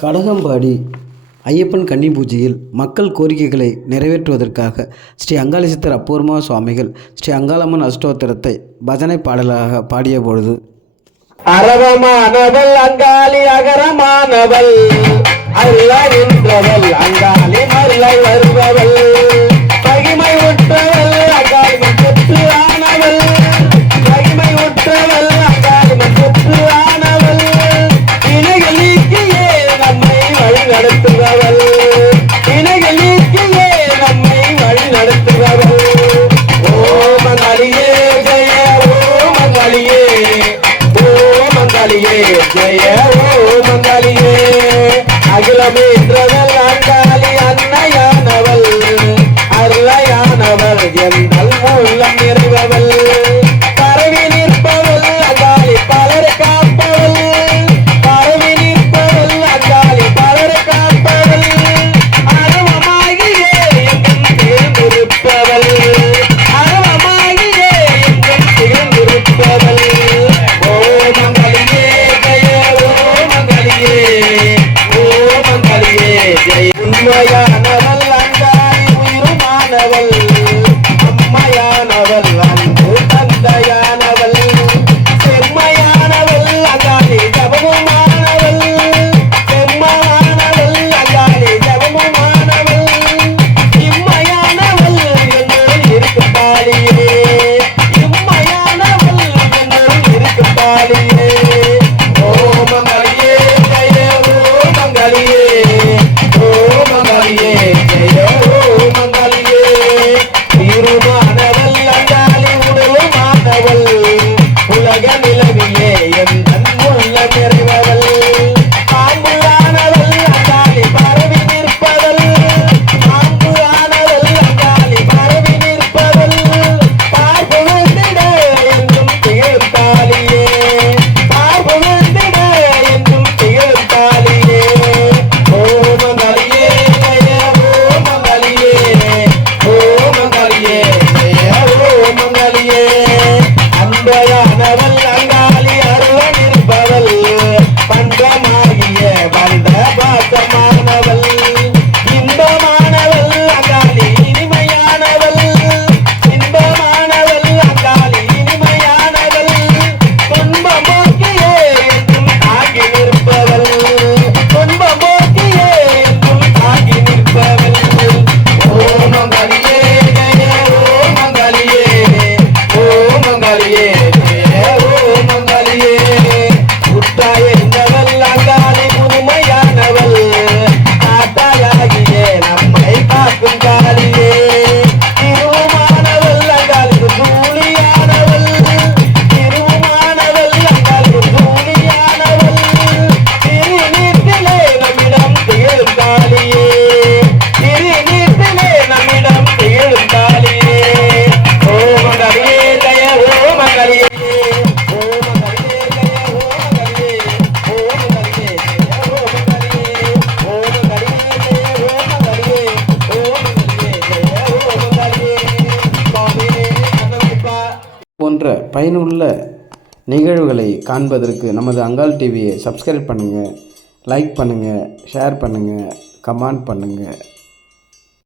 கடகம்பாடி ஐயப்பன் கன்னி பூஜையில் மக்கள் கோரிக்கைகளை நிறைவேற்றுவதற்காக ஸ்ரீ அங்காளீஸ்வரர் அப்பூர்வ சுவாமிகள் ஸ்ரீ அங்காளம்மன் அஷ்டோத்திரத்தை பஜனை பாடலாக பாடிய பொழுது, அரவமானவள் அங்காளி அகரமானவள் அருளவள் அங்காளி மருளை வருபவள் பகிமை உற்றவள் அங்காளி மற்று ஆனவள் பகிமை உற்றவள் அங்காளி மற்று ஆனவள் இணைகள் நீக்கியே நம்மை வழி நடத்துபவள் இணைகள் நீக்கியே நம்மை வழி நடத்துபவள். ஓம் அங்காளியே ஜெய ஓம் அங்காளியே மங்காளியே ஜெய ஓ மங்காளியே அகிலமேற்றவள் அங்காளி அன்னையானவள் அருளையானவள் எங்கள் மூலம் நிறைவவள் பரவி நிற்பவள் அங்காளி பலரை காப்பவள் பரவி நிற்பவள் அங்காளி பலரை காப்பவள் அருவமாகியே எங்கும் தேர்ந்திருப்பவள் அருவமாகியே எங்கும் தேர்ந்திருப்பவள். உண்மையானவள் அங்காளி உயிருமானவள் அம்மையானவள் அன்பு தந்தையானவள் செம்மையானவள் அங்காளி ஜபமுமானவள் செம்மையானவள் அங்காளி ஜபமுமானவள் இம்மையானவள் என்னுள் இருக்கும் தாலியே இம்மையானவள் என்னுள் இருக்கும் தாலியே. ஓம் மங்காளியே ஜெய ஓம் மங்காளியே உலக நிலவிலே என் உள்ள நிறைவவள் பாம்பு ஆனவள் அங்காளி பரவி நிற்பவள் பாம்பு ஆனவள் அங்காளி பரவி நிற்பவள் பார்ப்பு வந்திட என்றும் திகழும் தாலியே பார்ப்பு வந்திட என்றும் திகழும் தாலியே. ஓம் மங்காளியே ஜெய ஓம் மங்காளியே ஓம் மங்காளியே ஜெய ஓம் மங்காளியே அன்பையானவள் அங்காளி அருள் இருப்பவள் பண்டமாகிய வந்த பாசமானவள் இன்பமானவள் அங்காளி இனிமையானவள் இன்பமானவள் அங்காளி இனிமையானவள் துன்பமோக்கியே என்றும் தாங்கி நிற்பவள் துன்பமோக்கியே என்றும் தாங்கி நிற்பவள். ஓம் மங்காளியே ஜெய ஓம் மங்காளியே ஓம் மங்காளியே உத்தாயவள் அங்காளி முழுமையானவள் காட்டாயாகியே நம்மை காக்கும் காளியே திருவுமானவள் அங்காளி தூளியானவள் திருவுமானவள் அங்காளி தூளியானவள் திருநீட்டிலே நம்மிடம் திகழும் காளியே திருநீட்டிலே நம்மிடம் திகழும் காளியே. ஓம் மங்காளியே ஜெய ஓம் மங்காளியே போன்ற பயனுள்ள நிகழ்வுகளை காண்பதற்கு நமது அங்காள் டிவியை சப்ஸ்கிரைப் பண்ணுங்கள், லைக் பண்ணுங்கள், ஷேர் பண்ணுங்கள், கமெண்ட் பண்ணுங்கள்.